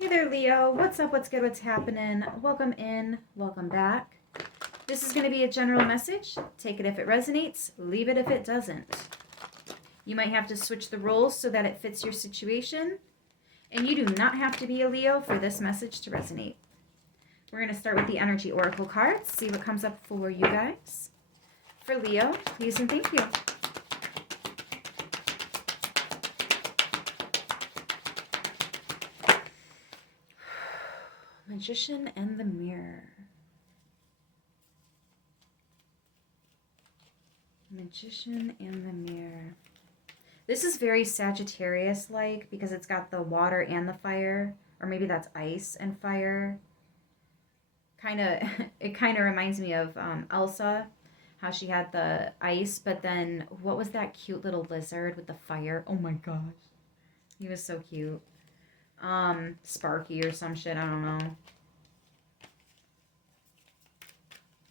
Hey there, Leo. What's up? What's good? What's happening? Welcome in. Welcome back. This is going to be a general message. Take it if it resonates. Leave it if it doesn't. You might have to switch the roles so that it fits your situation. And you do not have to be a Leo for this message to resonate. We're going to start with the Energy Oracle cards. See what comes up for you guys. For Leo, please and thank you. Magician and the Mirror. Magician and the Mirror. This is very Sagittarius-like because it's got the water and the fire. Or maybe that's ice and fire. It kind of reminds me of Elsa. How she had the ice, but then what was that cute little lizard with the fire? Oh my gosh. He was so cute. Sparky or some shit, I don't know.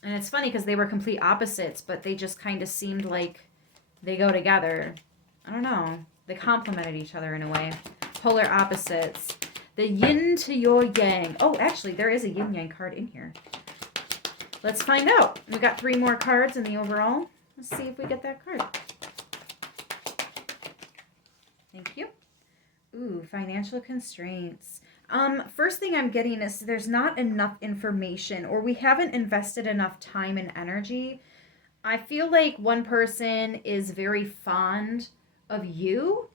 And it's funny because they were complete opposites, but they just kind of seemed like they go together. I don't know. They complemented each other in a way. Polar opposites. The yin to your yang. Oh, actually, there is a yin yang card in here. Let's find out. We got 3 more cards in the overall. Let's see if we get that card. Thank you. Ooh, financial constraints. First thing I'm getting is there's not enough information, or we haven't invested enough time and energy. I feel like one person is very fond of you,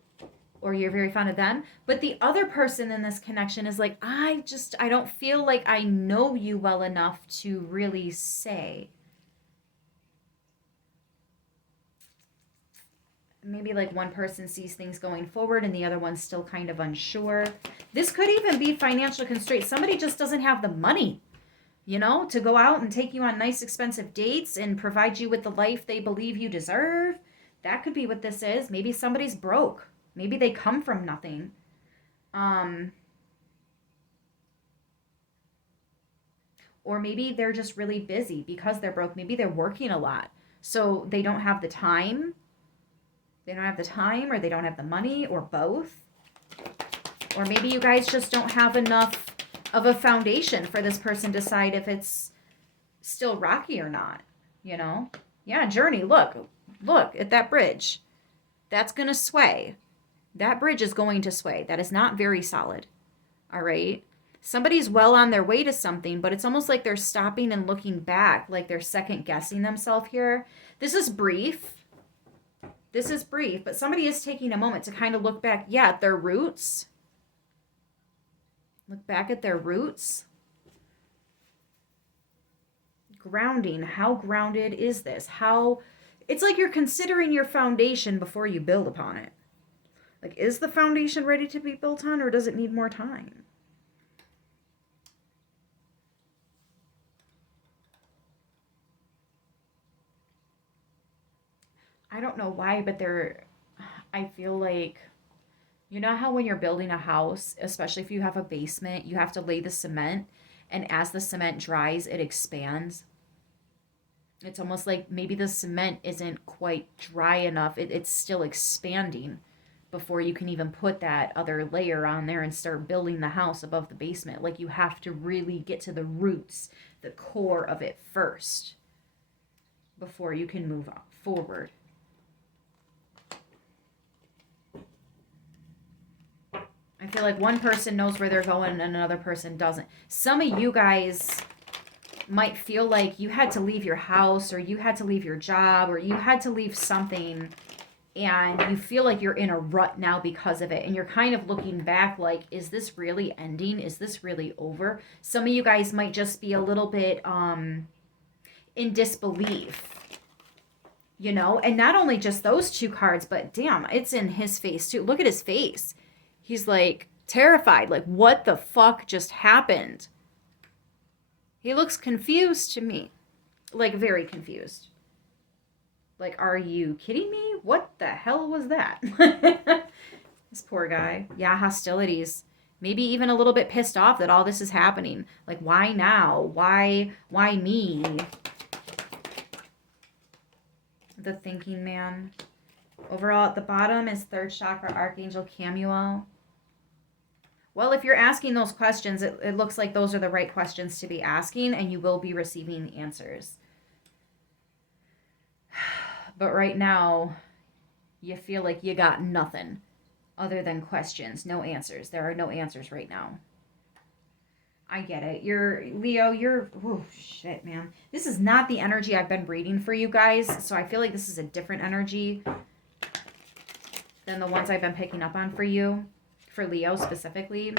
or you're very fond of them, but the other person in this connection is like, I don't feel like I know you well enough to really say. Maybe like one person sees things going forward and the other one's still kind of unsure. This could even be financial constraints. Somebody just doesn't have the money, to go out and take you on nice expensive dates and provide you with the life they believe you deserve. That could be what this is. Maybe somebody's broke. Maybe they come from nothing. Or maybe they're just really busy because they're broke. Maybe they're working a lot. So they don't have the time. They don't have the time, or they don't have the money, or both. Or maybe you guys just don't have enough of a foundation for this person to decide if it's still rocky or not. Yeah, journey. Look at that bridge. That's going to sway. That bridge is going to sway. That is not very solid. All right. Somebody's well on their way to something, but it's almost like they're stopping and looking back, like they're second guessing themselves here. This is brief. But somebody is taking a moment to kind of look back, at their roots. Look back at their roots. Grounding. How grounded is this? It's like you're considering your foundation before you build upon it. Like, is the foundation ready to be built on, or does it need more time? I don't know why, but I feel like, how when you're building a house, especially if you have a basement, you have to lay the cement, and as the cement dries, it expands. It's almost like maybe the cement isn't quite dry enough. It's still expanding before you can even put that other layer on there and start building the house above the basement. Like, you have to really get to the roots, the core of it first, before you can move forward. I feel like one person knows where they're going and another person doesn't. Some of you guys might feel like you had to leave your house, or you had to leave your job, or you had to leave something, and you feel like you're in a rut now because of it. And you're kind of looking back like, is this really ending? Is this really over? Some of you guys might just be a little bit in disbelief. And not only just those 2 cards, but damn, it's in his face too. Look at his face. He's like terrified. Like, what the fuck just happened? He looks confused to me. Like, very confused. Like, are you kidding me? What the hell was that? This poor guy. Yeah, hostilities. Maybe even a little bit pissed off that all this is happening. Like, why now? Why me? The thinking man. Overall, at the bottom is 3rd chakra, Archangel Camuel. Well, if you're asking those questions, it looks like those are the right questions to be asking, and you will be receiving the answers. But right now, you feel like you got nothing other than questions, no answers. There are no answers right now. I get it. You're Leo, oh shit, man. This is not the energy I've been reading for you guys, so I feel like this is a different energy than the ones I've been picking up on for you, for Leo specifically.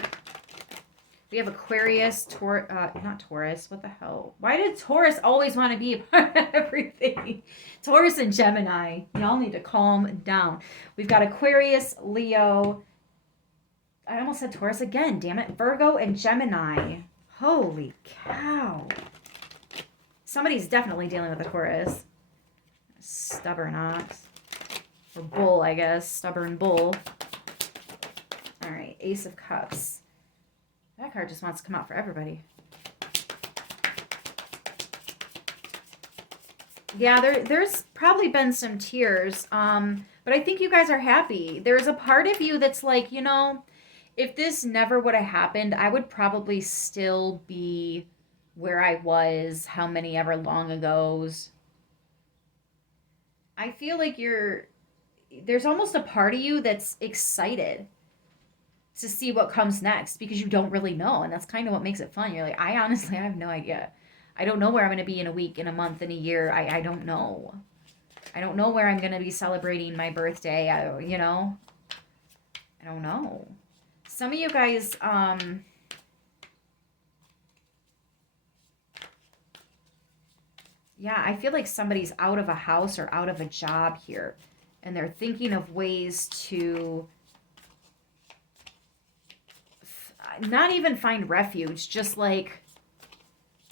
We have Aquarius, not Taurus, what the hell? Why did Taurus always want to be a part of everything? Taurus and Gemini, y'all need to calm down. We've got Aquarius, Leo, I almost said Taurus again, damn it. Virgo and Gemini. Holy cow. Somebody's definitely dealing with a Taurus. Stubborn ox. Or bull, I guess. Stubborn bull. Alright, Ace of Cups. That card just wants to come out for everybody. Yeah, there's probably been some tears. But I think you guys are happy. There's a part of you that's like, you know, if this never would have happened, I would probably still be where I was, how many ever long ago's. I feel like there's almost a part of you that's excited to see what comes next because you don't really know. And that's kind of what makes it fun. You're like, I honestly have no idea. I don't know where I'm going to be in a week, in a month, in a year. I don't know. I don't know where I'm going to be celebrating my birthday. I don't know. Some of you guys, yeah, I feel like somebody's out of a house or out of a job here. And they're thinking of ways to not even find refuge, just like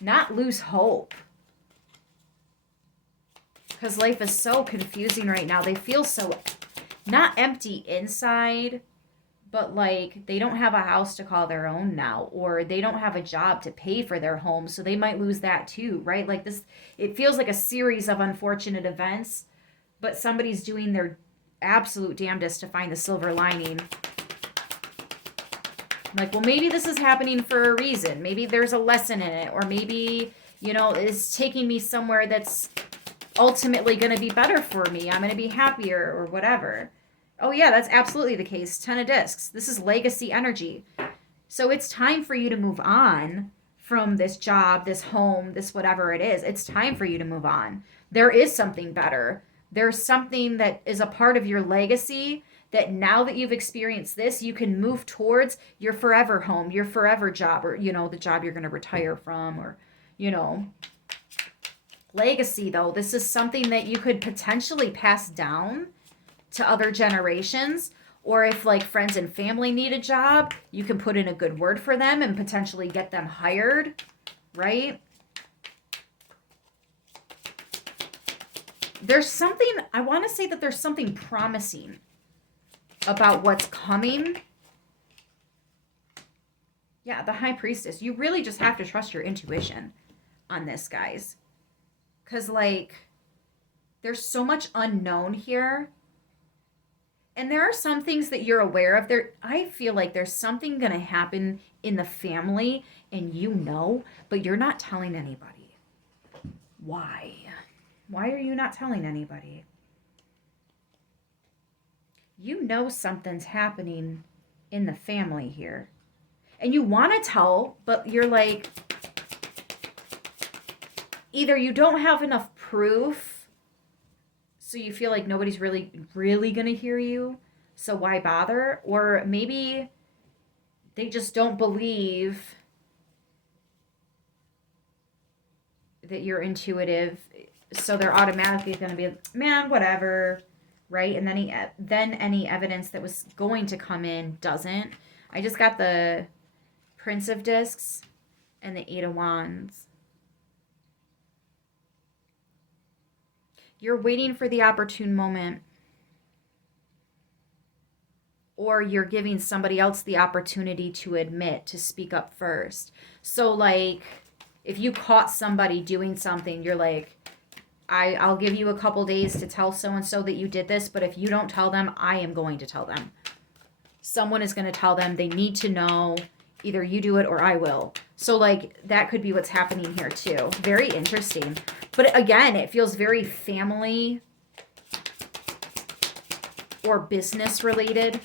not lose hope. Because life is so confusing right now. They feel so not empty inside, but like they don't have a house to call their own now, or they don't have a job to pay for their home, so they might lose that too, right? Like this, it feels like a series of unfortunate events, but somebody's doing their absolute damnedest to find the silver lining. Like, well, maybe this is happening for a reason. Maybe there's a lesson in it, or maybe, you know, it's taking me somewhere that's ultimately going to be better for me. I'm going to be happier or whatever. Oh, yeah, that's absolutely the case. 10 of discs. This is legacy energy. So it's time for you to move on from this job, this home, this whatever it is. It's time for you to move on. There is something better. There's something that is a part of your legacy that now that you've experienced this, you can move towards your forever home, your forever job, or, you know, the job you're going to retire from, or, you know. Legacy, though, this is something that you could potentially pass down to other generations, or if like friends and family need a job, you can put in a good word for them and potentially get them hired, right? There's something, I want to say that there's something promising about what's coming. Yeah, the High Priestess. You really just have to trust your intuition on this, guys. Because, like, there's so much unknown here. And there are some things that you're aware of. I feel like there's something going to happen in the family, and you know, but you're not telling anybody. Why? Why are you not telling anybody? You know something's happening in the family here. And you want to tell, but you're like, either you don't have enough proof, so you feel like nobody's really going to hear you, so why bother? Or maybe they just don't believe that you're intuitive, so they're automatically going to be, man, whatever, right? And then any evidence that was going to come in doesn't. I just got the Prince of Discs and the Eight of Wands. You're waiting for the opportune moment, or you're giving somebody else the opportunity to admit, to speak up first. So, like, if you caught somebody doing something, you're like, I'll give you a couple days to tell so-and-so that you did this, but if you don't tell them, I am going to tell them. someone is going to tell them they need to know. Either you do it or I will. So, like, that could be what's happening here, too. Very interesting. But, again, it feels very family or business related.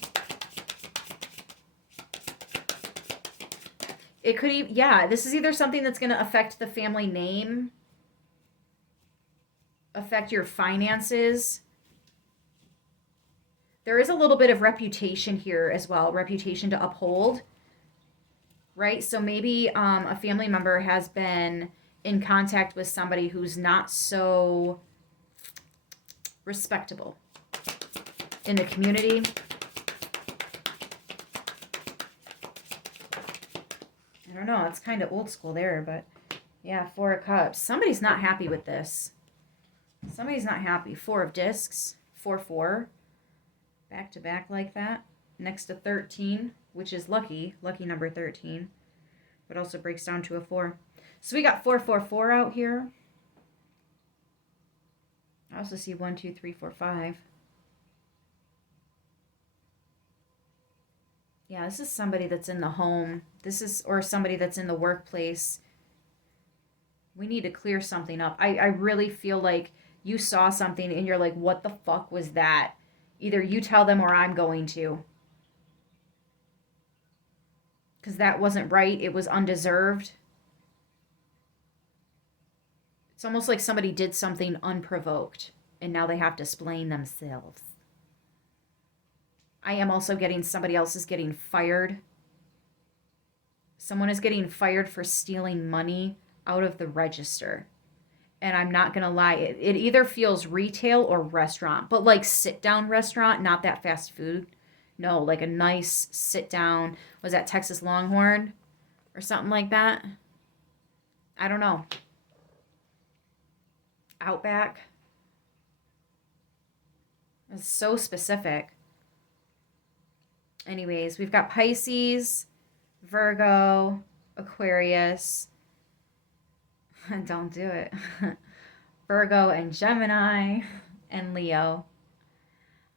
It could even, yeah, this is either something that's going to affect the family name, affect your finances. There is a little bit of reputation here as well, reputation to uphold, right? So maybe a family member has been in contact with somebody who's not so respectable in the community. I don't know, it's kind of old school there, but yeah, 4 of Cups. Somebody's not happy with this. Somebody's not happy. 4 of Discs, 4-4. Back to back like that. Next to 13, which is lucky number 13, but also breaks down to a 4. So we got 4-4-4 out here. I also see 1, 2, 3, 4, 5. Yeah, this is somebody that's in the home. Or somebody that's in the workplace. We need to clear something up. I really feel like you saw something and you're like, what the fuck was that? Either you tell them or I'm going to. Because that wasn't right. It was undeserved. It's almost like somebody did something unprovoked and now they have to explain themselves. I am also getting somebody else is getting fired. Someone is getting fired for stealing money out of the register. And I'm not going to lie, it either feels retail or restaurant, but like sit-down restaurant, not that fast food. No, like a nice sit-down, was that Texas Longhorn or something like that? I don't know. Outback. It's so specific. Anyways, we've got Pisces, Virgo, Aquarius. Don't do it. Virgo and Gemini and Leo.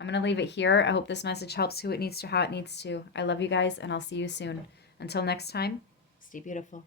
I'm going to leave it here. I hope this message helps who it needs to, how it needs to. I love you guys, and I'll see you soon. Until next time, stay beautiful.